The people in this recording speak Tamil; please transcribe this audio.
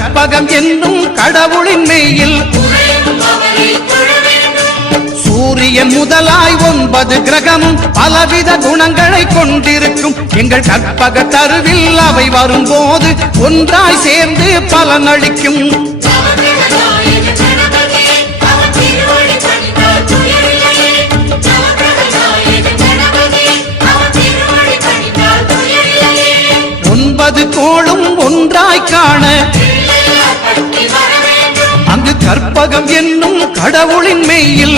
கற்பகம் என்னும் கடவுளின் மெய்யில் சூரியன் முதலாய் 9 கிரகமும் பலவித குணங்களை கொண்டிருக்கும் எங்கள் கற்பக தருவில் அவை வரும்போது ஒன்றாய் சேர்ந்து பலனளிக்கும். கோளும் ஒன்றாய் காண அங்கு கற்பகம் என்னும் கடவுளின் மெய்யில்